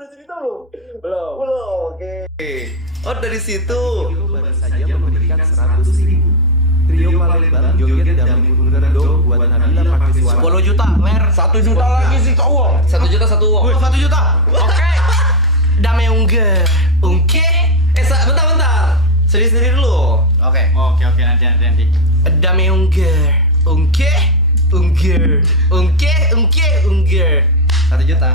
udah cerita belum? Belum, oke. Oh dari situ. Trio baru saja memberikan 100.000. Trio Palembang joget dan menghibur dong buat Nabila pakai suara 10 juta, ler. 1 juta lagi sih uang. 1 juta satu uang. 1 juta. Oke. Dame ungge. Ungke. Bentar. Sendiri dulu. Oke. Oke, nanti. Dame ungge. Ungke. Ungge. 1 juta.